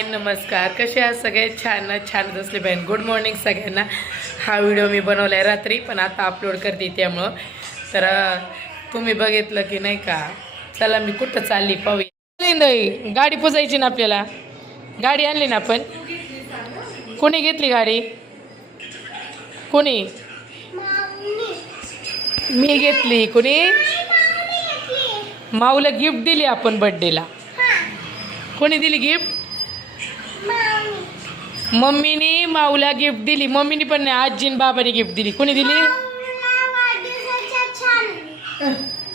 हाय नमस्कार. कसे आहात सगळे? छान छान असले बहीण. गुड मॉर्निंग सगळ्यांना. हा व्हिडिओ मी बनवला आहे रात्री पण आता अपलोड करते त्यामुळं. तर तुम्ही बघितलं की नाही का? चला मी कुठं चालली पाहूया. गाडी पुजायची ना आपल्याला. गाडी आणली ना आपण. कोणी घेतली गाडी? कोणी? मी घेतली. कोणी? माऊला गिफ्ट दिली आपण बड्डेला कोणी दिली गिफ्ट मम्मीने माऊला गिफ्ट दिली. मम्मीने पण नाही आजीन बाबाने गिफ्ट दिली. कोणी दिली?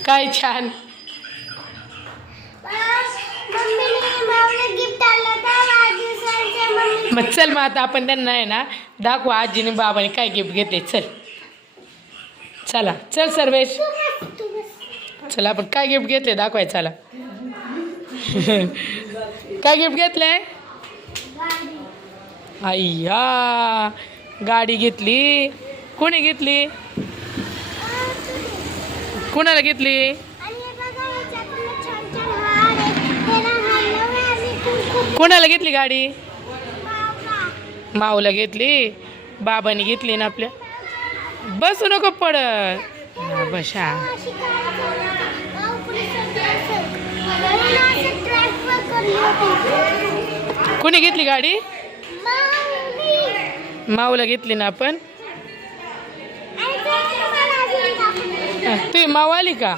काय छान. मग चल मग आता आपण त्यांना आहे ना दाखवू आजीने बाबाने काय गिफ्ट घेतले. चल. चला. चल सर्वेश. चला आपण काय गिफ्ट घेतले? दाखवाय चला. काय गिफ्ट घेतलंय? अय्या गाडी घेतली. कोणी घेतली? कोणाला घेतली? कोणाला घेतली गाडी? माऊला घेतली. बाबाने घेतली ना आपल्या. बसू नको पडत. बशा. कोणी घेतली गाडी? माऊला घेतली ना आपण. तुम्ही माऊ आली का?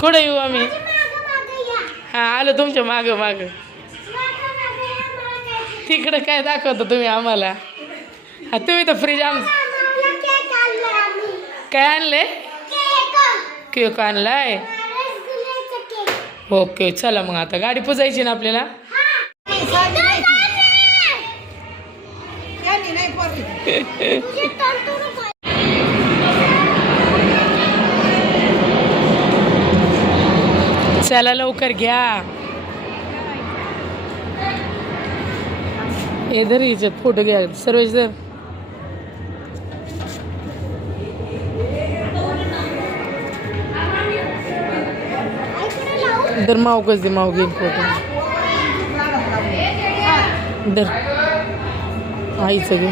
कुठं येऊ आम्ही? हा आलो तुमच्या मागं मागं. तिकडं काय दाखवतो तुम्ही आम्हाला? हा तुम्ही तर फ्रीज आम काय आणले केक आणलाय? ओके चला मग आता. गाडी पुजायची ना आपल्याला? चला लवकर घ्या. इधर धर फोटो घ्या. सर्वेश धर धर माव कस दे माव घेईन फोटो दर आईचं घे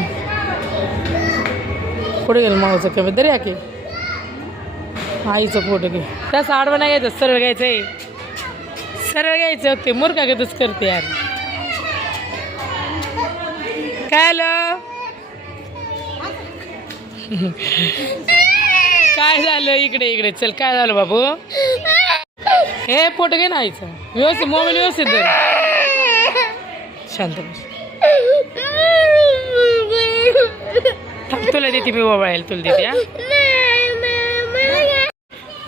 कुठे गेलं मावचं कमी धर या की आईचं फोटो घे तसं आडवं नाही घ्यायचं सरळ घ्यायचं आहे सरळ घ्यायचं ते मूर्खा घेतच करते यार। काय आलं काय झालं इकडे इकडे चल काय झालं बाबू। हे फोटो घे ना आईचं. व्यवस्थित मोबाईल व्यवस्थित दे शांत बस. थांब, तुला देते मी ओवाळायला तुला देते हा?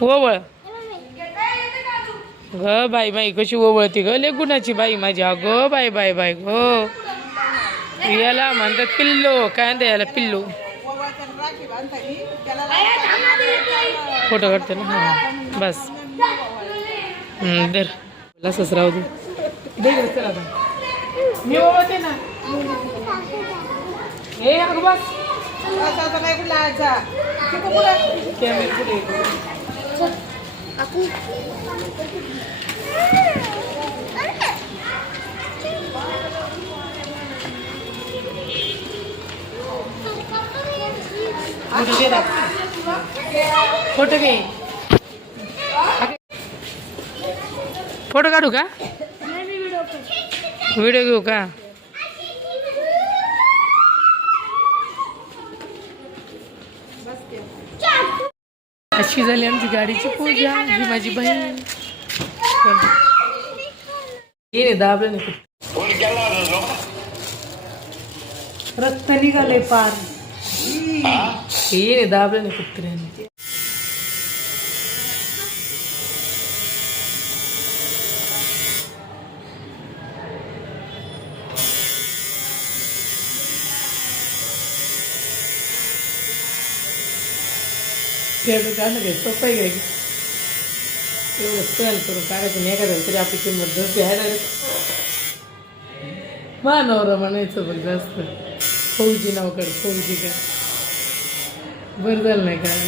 ओवळ. ग बाई बाई कशी ओवळती ग? ले गुणाची बाई माझी. अगो बाई बाई बाई गो याला म्हणतात पिल्लो. काय म्हणतात याला? पिल्लू. फोटो काढते ना? बस. हम्म, धर असंच राहू दे दे गं, चल आता. मी ओवळते ना. हे अगं बस. कॅमेरा कुठे फोटो घे. फोटो घे फोटो काढू का? व्हिडिओ घेऊ का? अशी झाली आमची गाडीची पूजा ही माझी बहीण. ये दाबले नाही रक्त निघाले पार. ये दाबले दाबलं नाही कुत्र्याने. फेवरेट काढलं काय पप्पाही आहे एवढं सहन करून काढायचं नाही एखाद्याला तरी आपली किंमत जास्त आहे ना मानवरा म्हणायचं पण जास्त फौजी नावकर फौजी का बरं झालं नाही काय?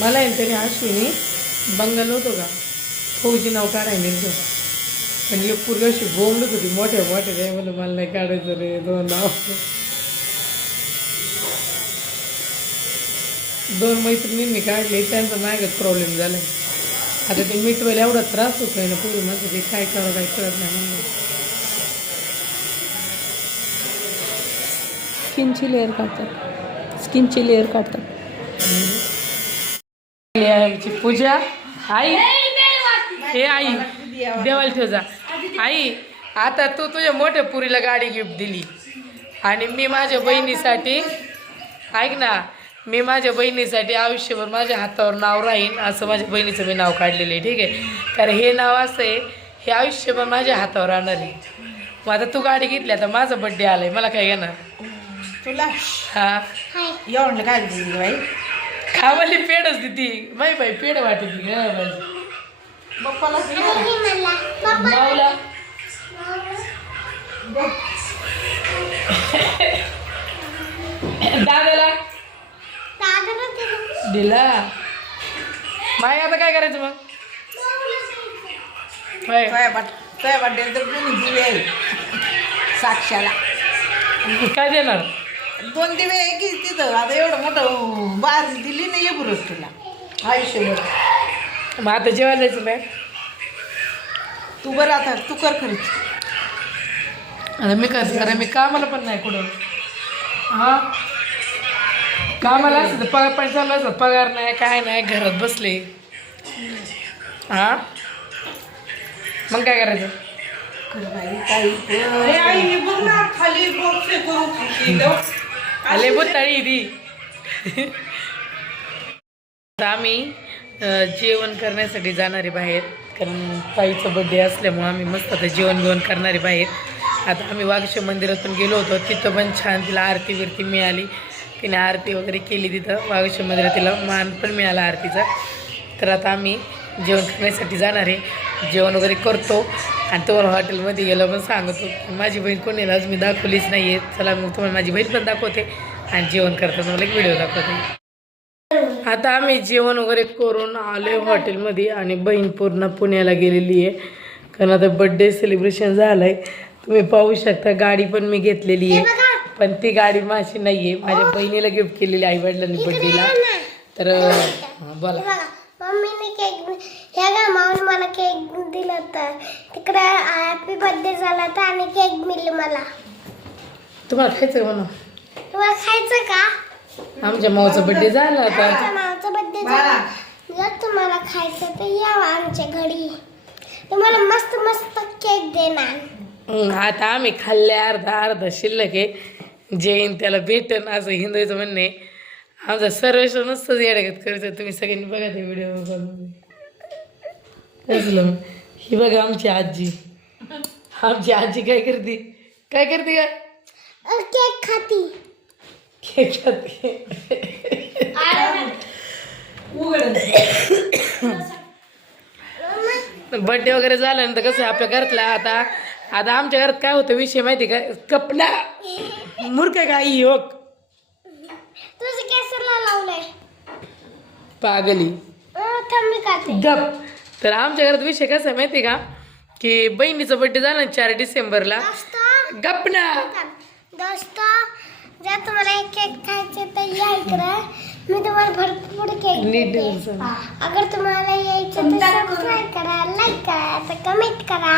मला आहे ना अश्विनी बंगाल होतो का? फौजी नाव काढायला नेलं पण एक पूर्वी अशी बोंबलत होती मोठ्या मोठ्या. काय म्हणलं मला नाही काढायचं रे दोन नाव. दोन मैत्रिणींनी काढले त्यांचा मागच प्रॉब्लेम झाला आता ते मिटवायला एवढा त्रास होतोय ना पूर्वी माझं ते काय करावं काय कळत नाही म्हणलं स्किनची लेअर काढतात. स्किनची लेअर काढतात. आमची पूजा. आई हे आई देवाला ठेव जा. आई आता तू तुझ्या मोठ्या पुरीला गाडी गिफ्ट दिली. आणि मी माझ्या बहिणीसाठी ऐक ना मी माझ्या बहिणीसाठी आयुष्यभर माझ्या हातावर नाव राहीन असं माझ्या बहिणीचं मी नाव काढलेलं आहे ठीक आहे? कारण हे नाव असं आहे हे आयुष्यभर माझ्या हातावर राहणार आहे. मग आता तू गाडी घेतली आता माझा बड्डे आलाय मला काय घेणार? तुला? हा. एवढं काय दिली बाई? खावाली पेडच देती माही बाई पेड वाटत बाप्पाला माऊला दादाला. दिला. माय आता काय करायचं मग? होय. काय वाट काय वाटेल तर दिवे साक्षाला. काय देणार? दोन दिवे आहे की तिथं. आता एवढं मोठं बार दिली नाही ये बरोबर तुला. आयुष्यभर मग आता जेवायला जायचं बाय तू बरं आता तू कर खरंच. आता मी कसं करा मी कामाला पण नाही कुठं. हा? कामाला असतं पगार पण चालू असतं पगार नाही काय नाही घरात बसले. हा? मग काय करायचं? बघ ना खाली बॉक्स करू आले बुताळी दी। आता आम्ही जेवण करण्यासाठी जाणारे बाहेर. कारण ताईचा बड्डे असल्यामुळं आम्ही मस्त आता जेवण बिवण करणारे बाहेर. आता आम्ही वागेश्वर मंदिरातून गेलो होतो. तिथं पण छान तिला आरती बिरती मिळाली. तिने आरती वगैरे केली तिथं. वागेश्वर मंदिरात तिला मान पण मिळाला आरतीचा. तर आता आम्ही जेवण करण्यासाठी जाणार. आहे जेवण वगैरे करतो. आणि तुम्हाला हॉटेलमध्ये गेलो पण सांगतो माझी बहीण कोणी आज मी दाखवलीच नाही आहे चला मग तुम्हाला माझी बहीण पण दाखवते आणि जेवण करताना मला एक व्हिडिओ दाखवते. आता आम्ही जेवण वगैरे करून आलो हॉटेलमध्ये आणि बहीण पूर्ण पुण्याला गेलेली आहे. कारण आता बड्डे सेलिब्रेशन झालं आहे तुम्ही पाहू शकता गाडी पण मी घेतलेली आहे. पण ती गाडी माझी नाही आहे माझ्या बहिणीला गिफ्ट केलेली आई वडिलांनी बड्डेला तर बोला. केक ह्या गामावून मला केक दिला होता. तिकडे हॅपी बर्थडे झाला होता आणि केक मिळले मला. तुम्हाला खायचं म्हणून तुम्हाला खायचं का? आमच्या माऊचा बड्डे झाला आमच्या होता मावचा बर्थडे झाला. जर तुम्हाला खायचं तर यावं आमच्या घरी. तुम्हाला मस्त मस्त केक देणार. हं, आता आम्ही खाल्ले अर्धा अर्धा शिल्लक आहे. जे येईन त्याला भेटन असं हिंदूचं म्हणणे. आहे. आमचा सर्वेश्वर नुसतंच येड्यागत करायचं तुम्ही सगळ्यांनी बघा ते व्हिडिओ कसलं ही बघा आमची आजी. आमची आजी काय करते? काय करते काय केक खाती. केक खाते. बड्डे वगैरे झाल्यानंतर कसं आहे, आपल्या घरातला आता आता आमच्या घरात काय होतं विषय माहिती का? कपडा. मूर्ख गाई हो? तुझं केसरला लावलंय. पागली. गप. तर आमच्या घरात विषय कसा आहे माहिती का? की बहिणीचा बड्डे झाला ना चार डिसेंबरला. दोस्त. गप ना. दोस्त. जर तुम्हाला एक केक खायचे तर या इकडं. मी तुम्हाला भरपूर केक नीट देते. बोल. अगर तुम्हाला यायचं तर सबस्क्राईब करा लाईक करा तर कमेंट करा.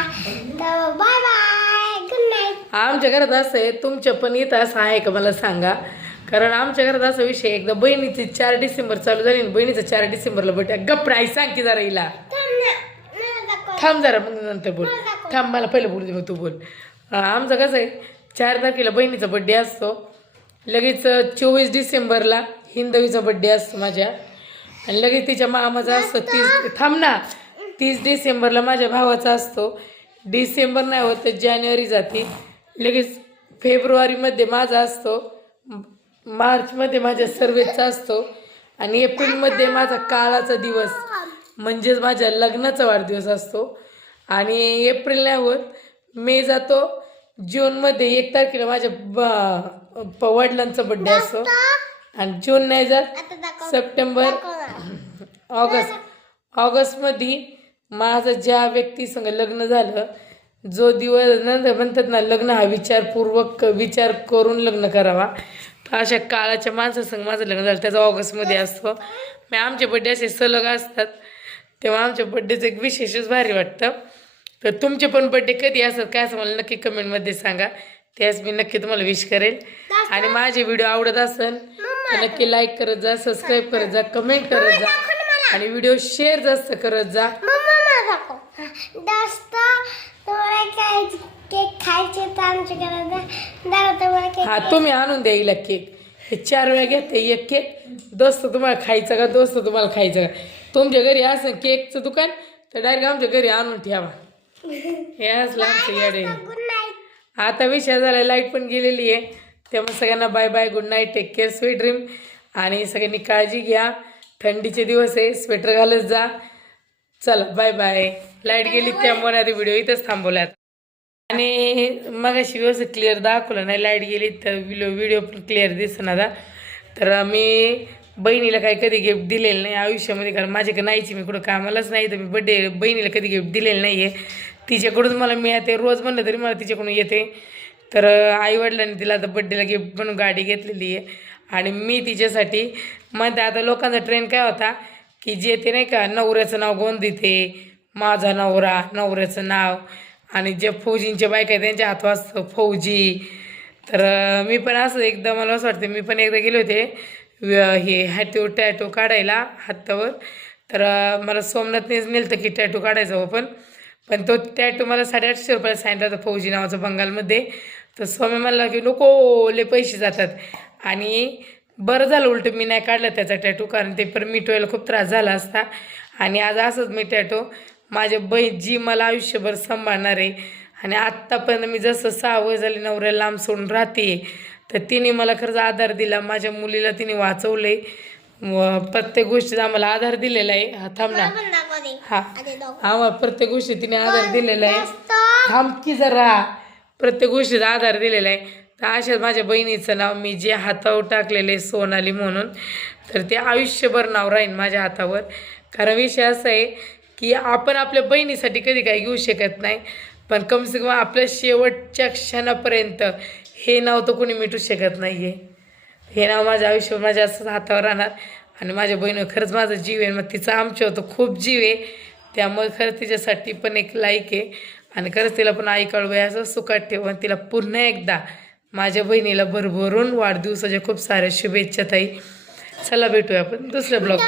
तर बाय बाय गुड नाईट आमच्या घरात असं आहे तुमच्या पण इथं असं आहे का मला सांगा? कारण आमच्या घरात असा विषय एकदा बहिणीची चार डिसेंबर चालू झाली बहिणीचा चार डिसेंबरला बड्डे गप नाही सांग की जरा हिला. थांब जरा मग नंतर बोल. थांब मला पहिलं बोलू दे मग तू बोल. आमचं कसं आहे चार तारखेला बहिणीचा बड्डे असतो. लगेच चोवीस डिसेंबरला हिंदवीचा बड्डे असतो माझ्या. आणि लगेच तिच्या मामाचा असतो तीस थांब ना. तीस डिसेंबरला माझ्या भावाचा असतो. डिसेंबर नाही होत तर जानेवारी जाते. लगेच फेब्रुवारीमध्ये माझा असतो. मार्चमध्ये माझ्या सर्वेचा असतो. आणि एप्रिलमध्ये माझा काळाचा दिवस. म्हणजेच माझ्या लग्नाचा वाढदिवस असतो. आणि एप्रिल नाही होत मे जातो. जूनमध्ये एक तारखेला माझ्या ब- वडिलांचा बड्डे असतो. आणि जून नाही जात सप्टेंबर. ऑगस्ट. ऑगस्टमध्ये माझं ज्या व्यक्तीसंग लग्न झालं जो दिवस नंतर म्हणतात ना लग्न हा विचारपूर्वक विचार करून लग्न करावा. तर अशा काळाच्या माणसासंग माझं लग्न झालं त्याचा ऑगस्टमध्ये असतो. मी आमचे बड्डे असे सलग असतात. तेव्हा आमच्या बड्डेचं एक विशेषच भारी वाटतं. तर तुमचे पण बड्डे कधी असतात काय असं मला नक्की कमेंटमध्ये सांगा. त्यास मी नक्की तुम्हाला विश करेल. आणि माझे व्हिडिओ आवडत असेल तर नक्की लाईक करत जा सबस्क्राईब करत जा कमेंट करत जा आणि व्हिडिओ शेअर जास्त करत जा. हा, हा तुम्ही आणून द्या हिला केक हे चार वेळा घेते एक केक दोस्त तुम्हाला खायचा का दोस्त तुम्हाला खायचा का? तुमच्या घरी असं केकचं दुकान तर डायरेक्ट आमच्या घरी आणून ठेवा. हे असलं आमचं येडे. आता विषय झाला लाइट पण गेलेली आहे. त्यामुळे सगळ्यांना bye bye good night take care sweet dream आणि सगळ्यांनी काळजी घ्या. थंडीचे दिवस आहे स्वेटर घालत जा. चला बाय बाय लाइट गेली त्यामुळे व्हिडिओ इथंच थांबवल्यात. आणि मग अशी व्यवस्थित क्लिअर दाखवलं नाही लाइट गेली तर व्हिडिओ व्हिडिओ पण क्लिअर दिसणार तर मी बहिणीला काही कधी गिफ्ट दिलेलं नाही आयुष्यामध्ये कारण माझ्याकडे नाहीची मी कुठं कामालाच नाही तर मी बड्डे बहिणीला कधी गिफ्ट दिलेलं नाही आहे तिच्याकडून मला मिळते रोज म्हणलं तरी मला तिच्याकडून येते. तर आईवडिलांनी तिला आता बड्डेला गिफ्ट म्हणून गाडी घेतलेली आहे. आणि मी तिच्यासाठी म्हणते आता लोकांचा ट्रेंड काय होता की जे ते नाही का नवऱ्याचं नाव गोंदिते माझा नवरा नवऱ्याचं नाव आणि जे फौजींच्या बायका आहेत त्यांच्या हात वाजतं फौजी. तर मी पण असं एकदा मला असं वाटतं मी पण एकदा गेले होते हे हॅटो टॅटो काढायला हातावर. तर मला सोमनाथनेच नेलं की टॅटो काढायचा हो पण. पण तो टॅटो मला साडेआठशे रुपयाला सांगितला होता फौजी नावाचा बंगालमध्ये. तर स्वामी म्हणला की नको ले पैसे जातात. आणि बरं झालं उलटं मी नाही काढलं त्याचा टॅटू कारण ते पण मिटवायला खूप त्रास झाला असता. आणि आज असंच मी टॅटो माझ्या बहीण जी मला आयुष्यभर सांभाळणार. आहे आणि आत्तापर्यंत मी जसं सहा वय झाली नवऱ्याला लांब सोडून राहते तर तिने मला खरंच आधार दिला. माझ्या मुलीला तिने वाचवले प्रत्येक गोष्टीचा आम्हाला आधार दिलेला आहे. हा थांब ना. हा. आम्हाला प्रत्येक गोष्टी तिने आधार दिलेला आहे. थांब की जरा. प्रत्येक गोष्टीचा आधार दिलेला आहे. तर अशाच माझ्या बहिणीचं नाव मी जे हातावर टाकलेले सोनाली म्हणून तर ते आयुष्यभर नाव राहील माझ्या हातावर. कारण विषय असा आहे की आपण आपल्या बहिणीसाठी कधी काही घेऊ शकत नाही. पण कम से कम आपल्या शेवटच्या क्षणापर्यंत हे नाव तर कोणी मिटू शकत नाही आहे हे नाव माझ्या आयुष्य माझ्या असंच हातावर राहणार. आणि माझ्या बहिणीवर खरंच माझा जीव आहे. मग तिचा आमच्या होतं खूप जीव आहे. त्यामुळे खरंच तिच्यासाठी पण एक लाईक आहे. आणि खरंच तिला पण आई कळवय असं सुखात ठेवून तिला पुन्हा एकदा माझ्या बहिणीला भरभरून वाढदिवसाच्या खूप साऱ्या शुभेच्छा ताई. चला भेटूया आपण दुसऱ्या ब्लॉग